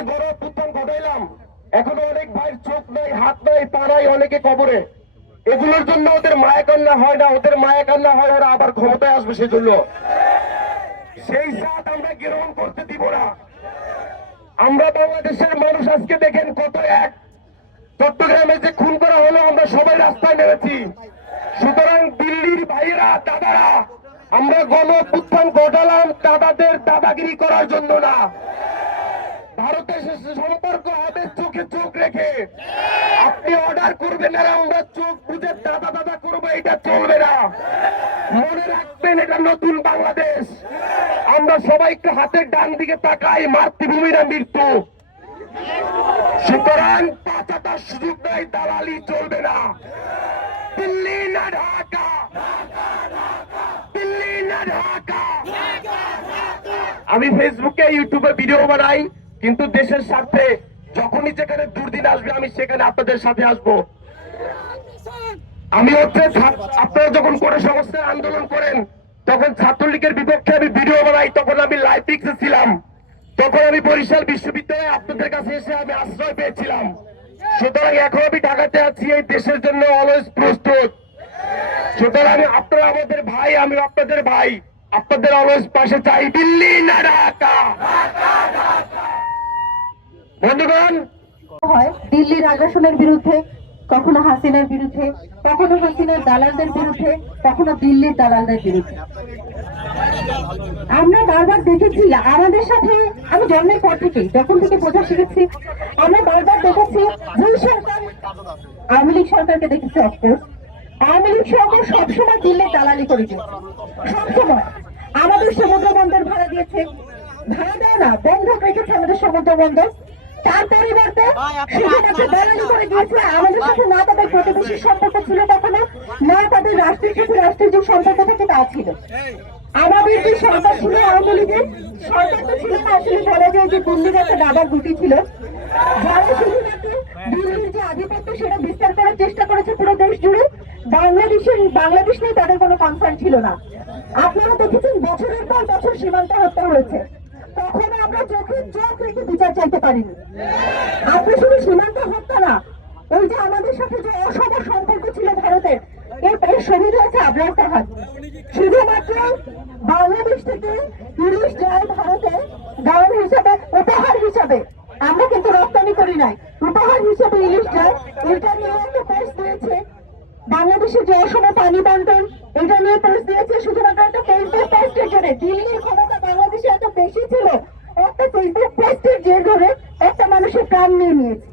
যে বড় অভ্যুত্থান ঘটাইলাম, এখনো অনেক ভাইয়ের চোখ নাই, হাত নাই, পা নাই, অনেকে কবরে। এগুলোর জন্য ওদের মায়া কান্না হয় না, ওদের মায়া কান্না হয় ওরা আবার ক্ষমতায় আসবে সেজন্য। সেই সাথ আমরা গ্রহণ করতে দিব না। আমরা বাংলাদেশের মানুষ আজকে দেখেন কত এক। চট্টগ্রামে যে খুন করা হলো, আমরা সবাই রাস্তায় নেমেছি। সুতরাং দিল্লির ভাইয়েরা, দাদারা, আমরা গণ অভ্যুত্থান ঘটালাম দাদাদের দাদাগিরি করার জন্য না। ভারতের সম্পর্ক হবে চোখে চোখ রেখে। আপনি অর্ডার করবেন আর আমরা চোখ বুঝে দাদা দাদা করবো, এটা চলবে না। মনে রাখবেন, এটা নতুন বাংলাদেশ। আমরা সবাই একটু হাতের ডান দিকে তাকাই, মাতৃভূমি না মৃত্যু। সুতরাং পাঁচাটার সুযোগ নাই, দালালি চলবে না। দিল্লি না ঢাকা, দিল্লি না ঢাকা। আমি ফেসবুকে ইউটিউবে ভিডিও বানাই, কিন্তু দেশের স্বার্থে যখনই যেখানে দুর্দিন আসবে আমি সেখানে আপনাদের সাথে আসবো। আমি আপনারা যখন কোন সমস্যার আন্দোলন করেন, তখন ছাত্রলীগের বিপক্ষে আমি ভিডিও বানাই, তখন আমি লাইভ পিক্সে ছিলাম। তখন আমি বরিশাল বিশ্ববিদ্যালয়ে আপনাদের কাছে এসে আমি আশ্রয় পেয়েছিলাম। সুতরাং এখন আমি ঢাকাতে আছি, এই দেশের জন্য অলওয়েজ প্রস্তুত। সুতরাং আপনারা আমাদের ভাই, আমি আপনাদের ভাই, আপনাদের অলওয়েজ পাশে চাই। দিল্লি না ঢাকা। বন্ধুগণ, দিল্লির আগ্রাসনের বিরুদ্ধে, কখনো হাসিনার বিরুদ্ধে, কখনো হাসিনার দালালদের বিরুদ্ধে, কখনো দিল্লির দালালদের বিরুদ্ধে। আমরা বারবার দেখেছি আমাদের সাথে, আমি জন্মের পর থেকে, যখন থেকে বোঝা শিখেছি, আমরা বারবার দেখেছি যে সরকার, আওয়ামী লীগ সরকারকে দেখেছি। অফকোর্স আওয়ামী লীগ সরকার সবসময় দিল্লির দালালি করে দিয়েছে। সবসময় আমাদের সমুদ্র বন্দর ভাড়া দিয়েছে, ভাড়া দেয় না, বন্ধক রেখেছে আমাদের সমুদ্র বন্দর। তার পরিবর্তে শুধুমাত্র দালালি করে দিয়েছে। আমাদের সাথে না তাদের প্রতিবেশী সম্পর্ক ছিল কখনো, না তাদের রাষ্ট্রের সাথে রাষ্ট্রের যে সম্পর্ক থাকে তা ছিল। আমাদের যে সরকার ছিল, আওয়ামী লীগের সরকার তো ছিল না, আসলে বলা যায় যে দিল্লির একটা দাবার গুটি ছিল, যারা শুধুমাত্র দিল্লির যে আধিপত্য সেটা বিস্তার করার চেষ্টা করেছে পুরো দেশ জুড়ে। বাংলাদেশ নিয়ে তাদের কোনো কনসার্ন ছিল না। আপনারা দেখেছেন বছরের পর বছর সীমান্ত হত্যা হয়েছে, কখনো আমরা চোখে চোখ রেখে বিচার চাইতে পারিনি। আপনি শুধু সীমান্ত হত্যা না, ওই যে আমাদের সাথে যে অসম সম্পর্ক ছিল ভারতের, এর শহীদ হয়েছে আবরার তাহার। শুধুমাত্র বাংলাদেশ থেকে ইলিশ যায় ভারতে গান হিসাবে, উপহার হিসাবে। আমরা কিন্তু রপ্তানি করি নাই, উপহার হিসাবে ইলিশ যায়। এটা নিয়ে একটা পোস্ট দিয়েছে বাংলাদেশের যে অসম পানি বন্টন, এটা নিয়ে পোস্ট দিয়েছে শুধুমাত্র একটা ফেসবুক পোস্টের জন্য। দিল্লির ক্ষমতা বাংলাদেশে এত বেশি ছিল, একটা ফেসবুক পোস্টের জের ধরে একটা মানুষের প্রাণ নিয়ে নিয়েছে।